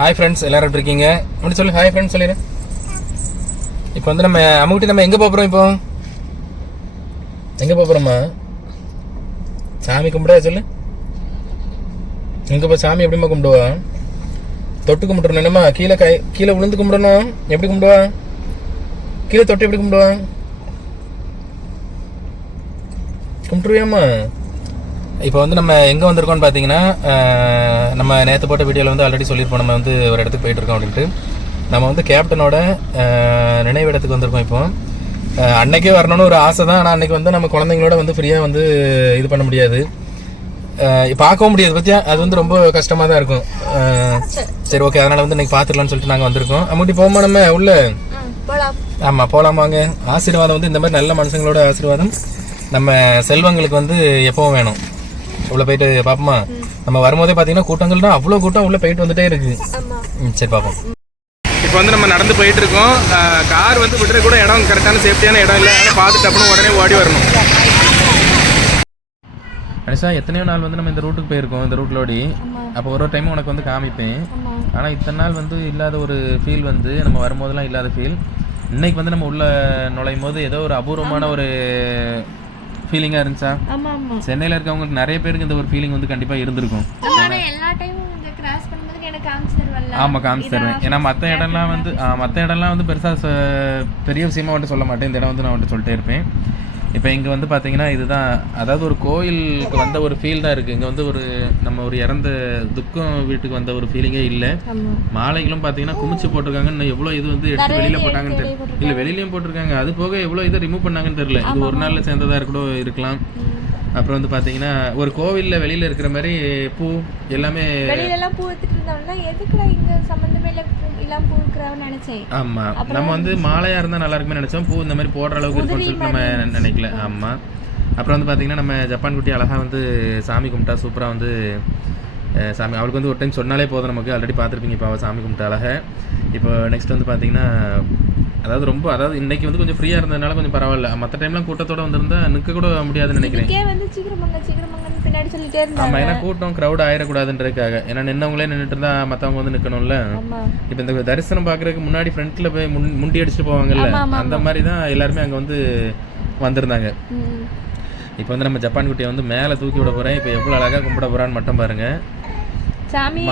Hi friends எல்லாரும் எப்படி இருக்கீங்க? அப்படி சொல்லு ஹாய் ஃப்ரெண்ட்ஸ் சொல்லிடு. இப்போ வந்து நம்ம அம்முக்குட்டி நம்ம எங்கே போகிறோம் இப்போ? எங்கே போகிறோம்மா சாமி கும்பிடா சொல்லு. எங்கே போ சாமி எப்படிம்மா கும்பிடுவா? தொட்டு கும்பிடணும் என்னம்மா? கீழே கை கீழே விழுந்து கும்பிடணும். எப்படி கும்பிடுவா? கீழே தொட்டு எப்படி கும்பிடுவா? கும்பிட்டுருவியாம்மா? இப்போ வந்து நம்ம எங்கே வந்திருக்கோம்னு பார்த்தீங்கன்னா நம்ம நேற்று போட்ட வீடியோவில் வந்து ஆல்ரெடி சொல்லியிருப்போம். நம்ம வந்து ஒரு இடத்துக்கு போயிட்டுருக்கோம் அப்படின்ட்டு. நம்ம வந்து கேப்டனோட நினைவு நினைவிடத்துக்கு வந்திருக்கோம் இப்போ. அன்னைக்கே வரணும்னு ஒரு ஆசை தான். ஆனால் அன்னைக்கு வந்து நம்ம குழந்தைங்களோட வந்து ஃப்ரீயாக வந்து இது பண்ண முடியாது. பார்க்கவும் முடியாது. பற்றியா அது வந்து ரொம்ப கஷ்டமாக தான் இருக்கும். சரி ஓகே அதனால் வந்து இன்னைக்கு பார்த்துக்கலாம்னு சொல்லிட்டு நாங்கள் வந்திருக்கோம். அம்முட்டி போமா நம்ம? உள்ள? ஆமாம் போகலாம் வாங்க. ஆசீர்வாதம் வந்து இந்த மாதிரி நல்ல மனுஷங்களோட ஆசீர்வாதம் நம்ம செல்வங்களுக்கு வந்து எப்பவும் வேணும். உள்ள போயிட்டு பாப்போமா. நம்ம வரும்போதே பார்த்தீங்கன்னா கூட்டங்கள் தான் அவ்வளோ கூட்டம் உள்ள போயிட்டு வந்துட்டே இருக்கு சரி பார்ப்போம் இப்போ வந்து நம்ம நடந்து போயிட்டு இருக்கோம். கார் வந்து விடுற கூட இடம் கரெக்டான சேஃப்டியான இடம் இல்லை. அதனால பார்த்துட்டு அப்படின்னு உடனே ஓடி வரணும். அனிஷா எத்தனையோ நாள் வந்து நம்ம இந்த ரூட்டுக்கு போயிருக்கோம் இந்த ரூட்லோடி அப்போ ஒரு ஒரு டைமும் உனக்கு வந்து காமிப்பேன். ஆனால் இத்தனை நாள் வந்து இல்லாத ஒரு ஃபீல் வந்து நம்ம வரும்போதெல்லாம் இல்லாத ஃபீல் இன்னைக்கு வந்து நம்ம உள்ள நுழையும் போது ஏதோ ஒரு அபூர்வமான ஒரு ஃபீலிங்காக இருந்துச்சா? சென்னையில் இருக்கவங்களுக்கு நிறைய பேருக்கு இந்த ஒரு ஃபீலிங் வந்து கண்டிப்பாக இருந்திருக்கும். ஆமாம் காமிச்சு தருவேன் ஏன்னா மற்ற இடம்லாம் வந்து மற்ற இடம்லாம் வந்து பெருசாக பெரிய விஷயமா வந்துட்டு சொல்ல மாட்டேன். இந்த இடம் வந்து நான் வந்துட்டு சொல்லிட்டே இருப்பேன். இப்போ இங்கே வந்து பார்த்தீங்கன்னா இதுதான் அதாவது ஒரு கோயிலுக்கு வந்த ஒரு ஃபீல் தான் இருக்குது இங்கே வந்து ஒரு நம்ம ஒரு இறந்த துக்கம் வீட்டுக்கு வந்த ஒரு ஃபீலிங்கே இல்லை. மாலைகளும் பார்த்தீங்கன்னா குமிச்சு போட்டிருக்காங்க. இன்னும் எவ்வளோ இது வந்து எடுத்து வெளியில போட்டாங்கன்னு தெரியல இல்லை வெளியிலயும் போட்டிருக்காங்க. அது போக எவ்வளோ இதை ரிமூவ் பண்ணாங்கன்னு தெரியல. இது ஒரு நாளில் சேர்ந்ததா கூட இருக்கலாம். அப்புறம் வந்து பார்த்தீங்கன்னா ஒரு கோவிலில் வெளியில இருக்கிற மாதிரி பூ எல்லாமே வெளியில எல்லாம் பூ வித்துட்டு இருந்தோம்னா எதுக்குடா இங்க சம்பந்தமே இல்ல பூ இல்லாம பூ விற்கிறான்னு நினைச்சேன். ஆமா. நம்ம வந்து மாலையா இருந்தா நல்லா இருக்குமே நினைச்சோம். பூ இந்த மாதிரி போடுற அளவுக்கு இருக்கும்னு சொல்லிட்டு நம்ம நினைக்கல. ஆமா. அப்புறம் வந்து பாத்தீங்கன்னா நம்ம ஜப்பான் குட்டி அழகா வந்து சாமி கும்பிட்டா சூப்பரா வந்து சாமி அவளுக்கு வந்து ஒரு டைம் சொன்னாலே போதும் நமக்கு. ஆல்ரெடி பார்த்துருப்பீங்க இப்போ அவள் சாமி கும்பிட்ட அழகா. இப்போ நெக்ஸ்ட் வந்து பார்த்தீங்கன்னா அதாவது ரொம்ப அதாவது இன்னைக்கு வந்து கொஞ்சம் ஃப்ரீயாக இருந்ததுனால கொஞ்சம் பரவாயில்ல. மற்ற டைம்லாம் கூட்டத்தோட வந்திருந்தா நிற்க கூட முடியாதுன்னு நினைக்கிறேன். இதுக்கே வந்து சீக்கிரம் பண்ண சீக்கிரம் பண்ணு பின்னாடி சொல்லிட்டே இருந்தா ஆமா ஏன்னா கூட்டம் க்ரௌட் ஆயிடக்கூடாதுன்றதுக்காக. ஏன்னா நின்னவங்களே நின்றுட்டு இருந்தா மற்றவங்க வந்து நிற்கணும்ல இப்போ இந்த தரிசனம் பார்க்கறதுக்கு முன்னாடி ஃப்ரண்ட்ல போய் முன் முண்டி அடிச்சுட்டு போவாங்கல்ல. அந்த மாதிரி தான் எல்லாருமே அங்கே வந்து வந்திருந்தாங்க. இப்போ வந்து நம்ம ஜப்பான் குட்டியை வந்து மேலே தூக்கி விட போறேன். இப்போ எவ்வளோ அழகாக கும்பிட போறான்னு மட்டும் பாருங்க. சாமி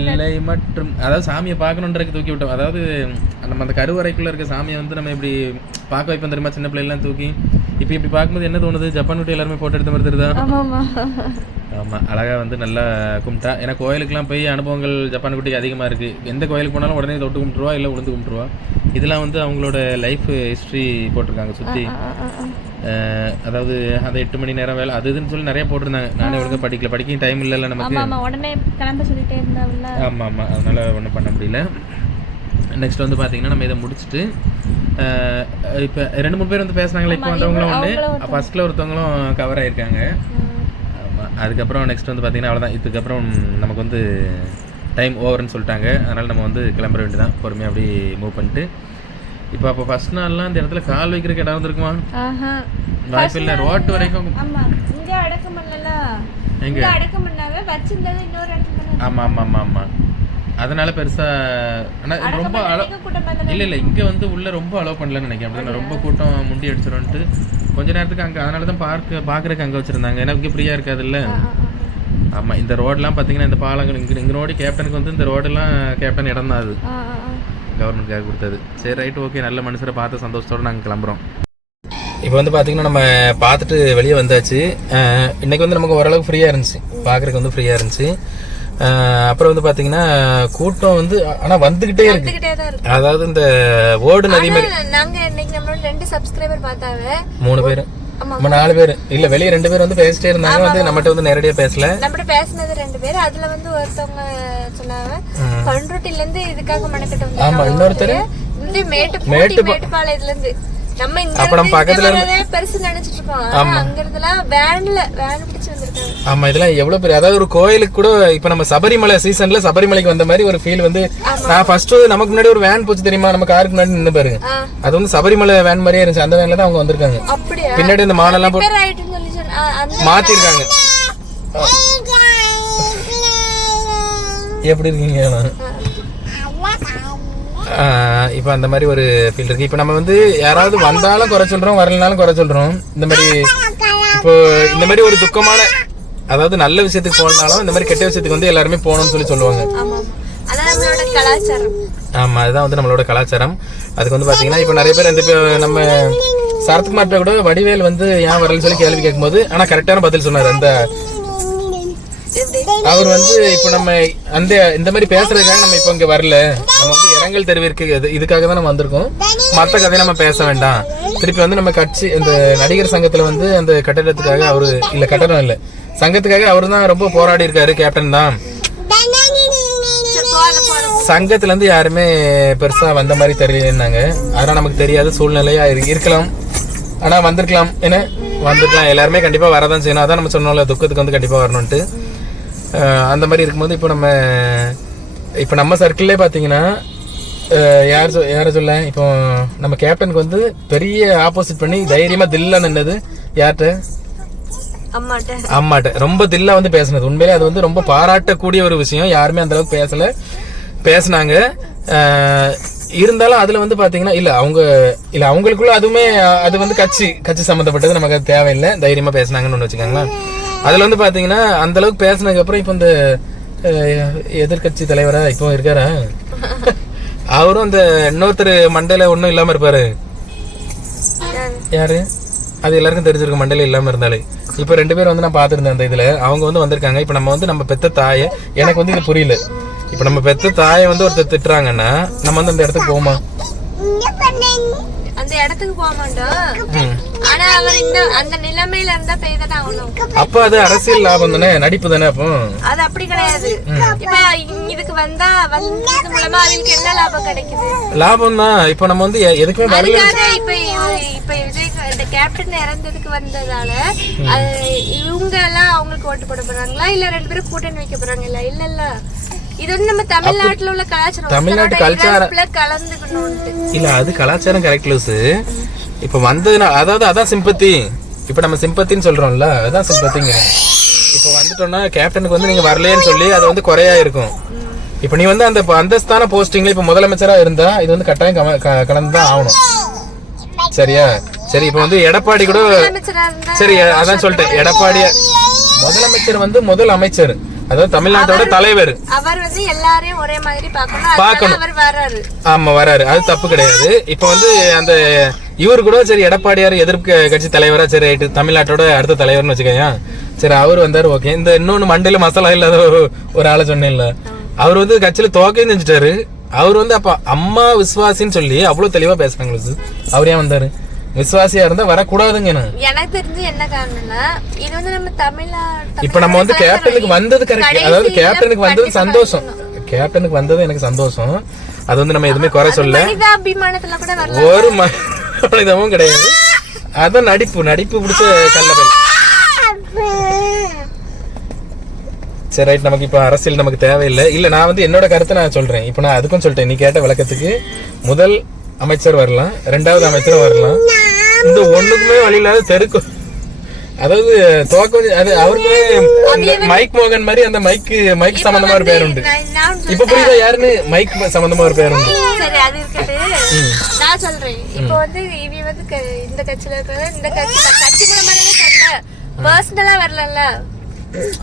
இல்லை மற்றும் அதாவது சாமியை பார்க்கணுன்றதுக்கு தூக்கி விட்டோம். அதாவது நம்ம அந்த கருவறைக்குள்ள இருக்க சாமியை வந்து நம்ம இப்படி பார்க்க வைப்போம் தெரியுமா? சின்ன பிள்ளைலாம் தூக்கி. இப்போ இப்படி பார்க்கும்போது என்ன தோணுது? ஜப்பான் குட்டி எல்லாருமே போட்டோ எடுத்த மாதிரி ஆமாம் அழகாக வந்து நல்லா கும்பிட்டா. ஏன்னா கோயிலுக்குலாம் போய் அனுபவங்கள் ஜப்பான் குட்டிக்கு அதிகமாக இருக்குது எந்த கோயிலுக்கு போனாலும் உடனே தொட்டு கும்பிட்டுருவா இல்லை உளுந்து கும்பிட்டுருவா. இதெல்லாம் வந்து அவங்களோட லைஃப் ஹிஸ்ட்ரி போட்டிருக்காங்க சுற்றி. அதாவது அந்த எட்டு மணி நேரம் வேலை அது இதுன்னு சொல்லி நிறைய போட்டிருந்தாங்க. நானே ஒழுங்கா படிக்கல. படிக்க டைம் இல்லைல்ல நமக்கு. உடனே கிளம்ப சொல்லிட்டே ஆமாம் ஆமாம் அதனால் ஒன்றும் பண்ண முடியல. நெக்ஸ்ட் வந்து பார்த்தீங்கன்னா நம்ம இதை முடிச்சுட்டு இப்போ ரெண்டு மூணு பேர் வந்து பேசுனாங்களே இப்போ வந்தவங்களும் ஒன்று ஃபர்ஸ்ட்டில் ஒருத்தவங்களும் கவர் ஆயிருக்காங்க. ஆமாம் அதுக்கப்புறம் நெக்ஸ்ட் வந்து பார்த்தீங்கன்னா அவ்வளோதான் இதுக்கப்புறம் நமக்கு வந்து டைம் ஓவர்னு சொல்லிட்டாங்க. அதனால் நம்ம வந்து கிளம்புற வேண்டியதான் பொறுமையாக அப்படி மூவ் பண்ணிட்டு. இப்போ அப்போ ஃபர்ஸ்ட் நாள்லாம் அந்த இடத்துல கால் வைக்கிறதுக்கு இடம் வந்துருக்குமா? வாய்ப்பு இல்லை ரோட்டு வரைக்கும். எங்க? இங்க அடக்கம் பண்ணாங்க வச்சிருந்தது இன்னொரு இடத்துல பண்ணாங்க. ஆமாம் ஆமாம் ஆமாம் ஆமாம் அதனால பெருசாக ஆனால் ரொம்ப இல்லை இல்லை இங்கே வந்து உள்ள ரொம்ப அலோவ் பண்ணலன்னு நினைக்கிறேன். ரொம்ப கூட்டம் முண்டி அடிச்சிடும்ட்டு கொஞ்ச நேரத்துக்கு அங்கே அதனால தான் பார்க்க பார்க்குறதுக்கு அங்கே வச்சுருந்தாங்க. ஏன்னா இங்கே ஃப்ரீயாக இருக்காதுல்ல. ஆமாம் இந்த ரோடெலாம் பார்த்தீங்கன்னா இந்த பாலங்கள் இங்கே இங்கே ரோடு கேப்டனுக்கு வந்து இந்த ரோடெல்லாம் கேப்டன் இடம் தான் அது. கவர்மெண்ட்காக கொடுத்தது. சரி ரைட் ஓகே நல்ல மனுஷரை பார்த்த சந்தோஷத்தோடு நாங்கள் கிளம்புறோம். இப்போ வந்து பார்த்தீங்கன்னா நம்ம பார்த்துட்டு வெளியே வந்தாச்சு. அஹ் இன்னைக்கு வந்து நமக்கு ஓரளவுக்கு ஃப்ரீயாக இருந்துச்சு. பார்க்குறதுக்கு வந்து ஃப்ரீயாக இருந்துச்சு. அப்புறம் வந்து பார்த்தீங்கன்னா கூட்டம் வந்து இருக்கு. வந்துகிட்டே தான் இருக்கு. அதாவது இந்த ஓடு நதி மாதிரி ஆனா, நாங்க இன்னைக்கு நம்மளோட ரெண்டு சப்ஸ்கிரைபர் பார்த்தாங்க மூணு பேர். நம்ம நாலு பேர். இல்ல வெளியே ரெண்டு பேர் வந்து பேசிட்டே இருந்தாங்க வந்து நம்மகிட்ட வந்து நேரடியா பேசல. நம்மகிட்ட பேசினது ரெண்டு பேர். அதுல வந்து ஒருத்தவங்க சொன்னாங்க பண்ருட்டில இருந்து இதுக்காக மெனக்கிட்டு ஆமா, இன்னொருத்தரு? இந்த மேட்டு மேட்டுப்பாளையத்துல இருந்து. நம்ம இங்க அப்ப நம்ம இருந்து பக்கத்துல வரதே பெருசு நினைச்சிட்டு இருக்கோம். அங்க இருந்தெல்லாம் வேன்ல வேன் பிடிச்சு வந்திருக்காங்க. ஆமா இதெல்லாம் எவ்வளவு பெரிய அதாவது ஒரு கோயிலுக்கு கூட இப்ப நம்ம சபரிமலை சீசன்ல சபரிமலைக்கு வந்த மாதிரி ஒரு ஃபீல் வந்து நான் ஃபர்ஸ்ட் நமக்கு முன்னாடி ஒரு வேன் போச்சு தெரியுமா? நம்ம காருக்கு முன்னாடி நின்று பாருங்க. அது வந்து சபரிமலை வேன் மாதிரியே இருந்துச்சு. அந்த வேன்ல தான் அவங்க வந்திருக்காங்க. பின்னாடி இந்த மாலெல்லாம் போட்டு சொன்ன ஆ, அந்த மாத்திருக்காங்க. எப்படி இருக்கீங்க? இப்போ அந்த மாதிரி ஒரு ஃபீல் இருக்கு. இப்போ நம்ம வந்து யாராவது வந்தாலும் குறை சொல்றோம் வரலனாலும் குறை சொல்றோம். இந்த மாதிரி இப்போ இந்த மாதிரி ஒரு துக்கமான அதாவது நல்ல விஷயத்துக்கு போனாலும் இந்த மாதிரி கெட்ட விஷயத்துக்கு வந்து எல்லாருமே போகணும்னு சொல்லி சொல்லுவாங்க. ஆமா கலாச்சாரம் அதுதான் வந்து நம்மளோட கலாச்சாரம். அதுக்கு வந்து பாத்தீங்கன்னா இப்போ நிறைய பேர் இந்த இப்போ நம்ம சரத்குமார்கிட்ட கூட வடிவேல் வந்து ஏன் வரலன்னு சொல்லி கேள்வி கேட்கும்போது ஆனால் கரெக்டான பதில் சொன்னார். அந்த அவர் வந்து இப்போ நம்ம அந்த இந்த மாதிரி பேசுறதுக்காக நம்ம இப்போ இங்க வரல. நம்ம வந்து இரங்கல் தெரிவிற்கு இதுக்காக தான் நம்ம வந்திருக்கோம். மற்ற கதையை நம்ம பேச வேண்டாம். திருப்பி வந்து நம்ம கட்சி இந்த நடிகர் சங்கத்துல வந்து அந்த கட்டடத்துக்காக அவரு இல்ல கட்டடம் இல்ல. சங்கத்துக்காக அவரு தான் ரொம்ப போராடி இருக்காரு கேப்டன் தான். சங்கத்துல இருந்து யாருமே பெருசா வந்த மாதிரி தெரியலன்னாங்க. அதெல்லாம் நமக்கு தெரியாத சூழ்நிலையா இருக்கலாம். ஆனா வந்திருக்கலாம். என்ன? வந்துக்கலாம் எல்லாருமே கண்டிப்பா வரதான் செய்யணும். அதான் நம்ம சொன்னோம்ல துக்கத்துக்கு வந்து கண்டிப்பா வரணும்ட்டு அந்த மாதிரி இருக்கும்போது இப்போ நம்ம இப்போ நம்ம சர்க்கிள்லே பார்த்தீங்கன்னா யார் சொ யாரை சொல்ல? இப்போ நம்ம கேப்டனுக்கு வந்து பெரிய ஆப்போசிட் பண்ணி தைரியமா தில்லா நின்னது யார்கிட்ட? அம்மாட்ட. அம்மாட்ட. ரொம்ப தில்லா வந்து பேசுனது. உண்மையிலே அது வந்து ரொம்ப பாராட்டக்கூடிய ஒரு விஷயம். யாருமே அந்த அளவுக்கு பேசல. பேசுனாங்க. இருந்தாலும் அதுல வந்து பாத்தீங்கன்னா இல்ல அவங்க இல்ல அவங்களுக்குள்ள அதுவுமே அது வந்து கட்சி கட்சி சம்பந்தப்பட்டது நமக்கு அது தேவையில்லை. தைரியமா பேசுனாங்கன்னு ஒண்ணு வச்சுக்கோங்களேன். அதுல வந்து பாத்தீங்கன்னா அந்த அளவுக்கு பேசுனதுக்கு அப்புறம் இப்போ இந்த அஹ், எதிர்க்கட்சி தலைவரா இப்போ இருக்காரா? அவரும் அந்த இன்னொருத்தர் மண்டையில ஒண்ணும் இல்லாம இருப்பாரு. யாரு? அது எல்லாருக்கும் தெரிஞ்சிருக்கும் மண்டல இல்லாம இருந்தாலே. இப்போ ரெண்டு பேரும் வந்து நான் பார்த்திருந்தேன் அந்த இதுல. அவங்க வந்து வந்திருக்காங்க. இப்போ நம்ம வந்து நம்ம பெத்த தாயை எனக்கு வந்து இது புரியல. இப்போ நம்ம பெத்த தாயை வந்து ஒருத்தர் திட்டுறாங்கன்னா நம்ம வந்து அந்த இடத்துக்கு போமா அந்த இடத்துக்கு போக மாட்டோம். ஆனா அவர் இந்த அந்த நிலைமையில இருந்தா பெய்தான் ஆகணும் அப்ப அது அரசியல் லாபம் தானே? நடிப்பு தானே அப்போ? அது அப்படி கிடையாது. இப்ப இதுக்கு வந்தா வந்தது மூலமா அவங்களுக்கு என்ன லாபம் கிடைக்குது? லாபம் தான். இப்போ நம்ம வந்து எதுக்குமே வரல. அதுக்காக இப்ப இப்ப விஜய் இந்த கேப்டன் இறந்ததுக்கு வந்ததால இவங்க எல்லாம் அவங்களுக்கு ஓட்டு போட போறாங்களா? இல்ல ரெண்டு பேரும் கூட்டணி வைக்க போறாங்களா? இல்ல இல்ல. இது வந்து நம்ம தமிழ்நாட்டுல உள்ள கலாச்சாரம். தமிழ்நாட்டு. இழப்புல கலந்துக்கணும்ட்டு இல்ல அது கலாச்சாரம் கரெக்ட் இப்போ வந்ததுனா அதாவது அதான் சிம்பத்தி இப்போ நம்ம சிம்பத்தின்னு சொல்றோம்ல அதான் சிம்பத்திங்கிறோம் இப்போ வந்துட்டோம்னா கேப்டனுக்கு வந்து நீங்க வரலையேன்னு சொல்லி அது வந்து குறையா இருக்கும் இப்போ நீ வந்து அந்த அந்தஸ்தான போஸ்டிங்ல இப்போ முதலமைச்சரா இருந்தா இது வந்து கட்டாயம் கம- கலந்து தான் ஆகணும். சரியா? சரி இப்போ வந்து எடப்பாடி கூட சரி அதான் சொல்லிட்டேன். எடப்பாடிய முதலமைச்சர் வந்து முதல் அமைச்சர். அதாவது தமிழ்நாட்டோட தலைவர். அவர் வந்து எல்லாரையும் ஒரே மாதிரி பார்க்கணும். பார்க்கணும். அதனால அவர் வராரு. ஆமா வராரு. அது தப்பு கிடையாது. இப்ப வந்து அந்த இவரு கூட சரி எடப்பாடியார் எதிர்ப்பு கட்சி தலைவரா சரி ரைட்டு தமிழ்நாட்டோட அடுத்த தலைவர்னு வச்சுக்கோங்க. சரி அவர் வந்தாரு ஓகே. இந்த இன்னொன்னு மண்டையில மசாலா இல்லாத ஒரு- ஆளை சொன்னேன்ல. அவர் வந்து கட்சியில துவக்கையும் செஞ்சுட்டாரு. அவர் வந்து அப்ப அம்மா விசுவாசின்னு சொல்லி அவ்வளவு தெளிவா பேசுறாங்க லூசு. அவர் ஏன் வந்தாரு? விசுவாசியா இருந்தா வரக்கூடாதுங்க எனக்கு தெரிஞ்சு என்ன காரணம்னா இது வந்து நம்ம தமிழ்நாட்டு இப்ப நம்ம வந்து கேப்டனுக்கு வந்தது கரெக்ட் அதாவது கேப்டனுக்கு வந்தது சந்தோஷம். கேப்டனுக்கு வந்தது எனக்கு சந்தோஷம். அது வந்து நம்ம எதுவுமே குறை சொல்ல மனிதாபிமானத்துல கூட வரல ஒரு மனிதமும் கிடையாது. அதான் நடிப்பு. நடிப்பு பிடிச்ச கல்லபல் சரி ரைட் நமக்கு இப்போ அரசியல் நமக்கு தேவையில்லை. இல்லை நான் வந்து என்னோட கருத்தை நான் சொல்கிறேன் இப்போ நான் அதுக்கும் சொல்லிட்டேன். நீ கேட்ட விளக்கத்துக்கு முதல் அமைச்சர் வரலாம். ரெண்டாவது அமைச்சரும் வரலாம். இந்த ஒன்றுக்குமே வழி இல்லாத தெருக்கு அதாவது துவக்கம் அது அவருக்குமே இந்த மைக் மோகன் மாதிரி அந்த மைக் மைக் சம்பந்தமா ஒரு பேர் உண்டு. இப்ப புரியுதா யாருன்னு? மைக் சம்பந்தமா ஒரு பேர் உண்டு. சரி அது இருக்கட்டு. நான் சொல்றேன். இப்போ வந்து இவ வந்து க- இந்த கட்சியில இருக்கிற இந்த கட்சியில கட்சி மூலமா தானே சொல்ல பர்சனலா வரலல்ல.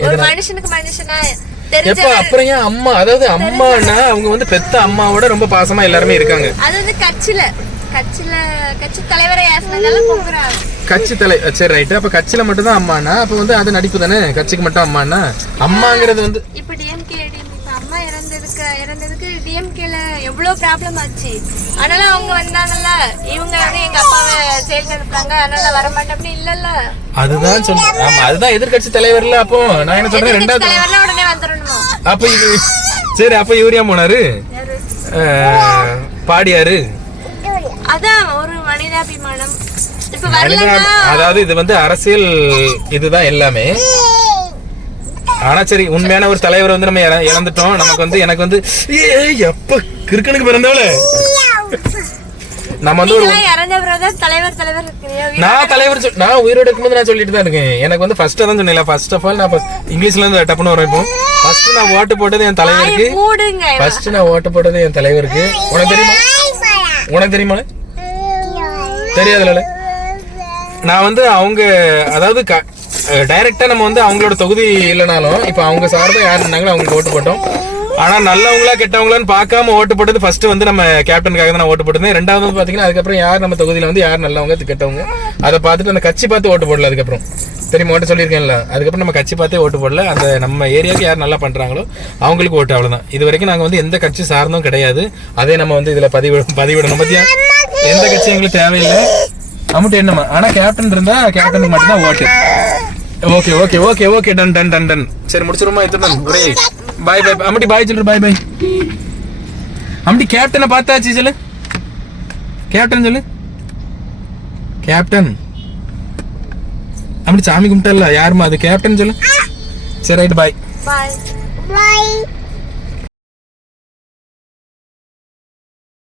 ஒரு மனுஷனுக்கு மனுஷனா எப்ப? அப்புறம் ஏன் அம்மா? அதாவது அம்மான்னா அவங்க வந்து பெத்த அம்மாவோட ரொம்ப பாசமா எல்லாருமே இருக்காங்க. அது வந்து கட்சியில கட்சியில கட்சி தலைவரை ஏசினதால கட்சி தலை சரி ரைட்டு அப்ப கட்சியில மட்டும் தான் அம்மானா அப்ப வந்து அது நடிப்பு தானே? கட்சிக்கு மட்டும் அம்மானா அம்மாங்கிறது வந்து இப்ப டிஎம்கே இப்ப அம்மா இறந்ததுக்கு இறந்ததுக்கு டிஎம்கேல எவ்வளவு ப்ராப்ளம் ஆச்சு? அதனால அவங்க வந்தாங்கல்ல. இவங்க வந்து எங்க அப்பாவை செயல் அனுப்புறாங்க அதனால வர மாட்டோம்னு இல்லல்ல. அதுதான் சொன்னேன். ஆமா அதுதான் எதிர்கட்சி தலைவர்ல அப்போ நான் என்ன சொல்றேன் ரெண்டாவது தலைவர்னா உடனே வந்துடணுமா அப்ப இது சரி அப்ப இவரியா போனாரு பாடியாரு. அதான் ஒரு மனிதாபிமானம். அதாவது இது வந்து அரசியல் இதுதான் எல்லாமே. ஆனா சரி உண்மையான ஒரு தலைவர் வந்து நம்ம இழந்துட்டோம். நமக்கு வந்து எனக்கு வந்து எப்ப கிறுக்கனுக்கு பிறந்தவள? நம்ம வந்து ஒரு நான் தலைவர் நான் உயிரோட இருக்கும்போது நான் சொல்லிட்டு தான் இருக்கேன். எனக்கு வந்து ஃபர்ஸ்ட் தான் சொன்னேன் ஃபர்ஸ்ட் ஆஃப் ஆல் நான் இங்கிலீஷ்ல இருந்து டப்புன்னு வரேன் இப்போ. ஃபர்ஸ்ட் நான் ஓட்டு போட்டது என் தலைவருக்கு. ஃபர்ஸ்ட் நான் ஓட்டு போட்டது என் தலைவருக்கு. உனக்கு தெரியுமா? உனக்கு தெரியுமா தெரியாதுல நான் வந்து அவங்க அதாவது க டைரக்டா நம்ம வந்து அவங்களோட தொகுதி இல்லைனாலும் இப்போ அவங்க சார்பாக யார் இருந்தாங்களோ அவங்களுக்கு ஓட்டு போட்டோம். ஆனால் நல்லவங்களா கெட்டவங்களான்னு பார்க்காம ஓட்டு போட்டது ஃபர்ஸ்ட் வந்து நம்ம கேப்டனுக்காக தான் நான் ஓட்டு போட்டிருந்தேன். ரெண்டாவது பார்த்தீங்கன்னா அதுக்கப்புறம் யார் நம்ம தொகுதியில் வந்து யார் நல்லவங்க கெட்டவங்க அதை பார்த்துட்டு அந்த கட்சி பார்த்து ஓட்டு போடல அதுக்கப்புறம். தெரியுமா ஓட்டு சொல்லியிருக்கேன்ல? அதுக்கப்புறம் நம்ம கட்சி பார்த்தே ஓட்டு போடல. அந்த நம்ம ஏரியாவுக்கு யார் நல்லா பண்ணுறாங்களோ அவங்களுக்கு ஓட்டு அவ்வளோதான் இது வரைக்கும் நாங்கள் வந்து எந்த கட்சி சார்ந்தும் கிடையாது. அதே நம்ம வந்து இதில் பதிவிடும் பதிவிடணும். பத்தியா எந்த கட்சி எங்களுக்கு தேவையில்லை. அமௌண்ட் என்னமா ஆனா கேப்டன் இருந்தா கேப்டனுக்கு மட்டும்தான் ஓட்டு. Okay okay okay okay done done done done சரி முடிச்சிருமா எத்தனை ஒரே பாய் பாய் அம்மட்டி பாய் சொல்லு பாய் பாய் அம்மட்டி கேப்டனை பார்த்தாச்சு சொல்லு. கேப்டன் சொல்லு. கேப்டன் அப்படி சாமி கும்பிட்டல யாருமா அது? கேப்டன் சொல்லு. சரி ரைட் பாய் பாய்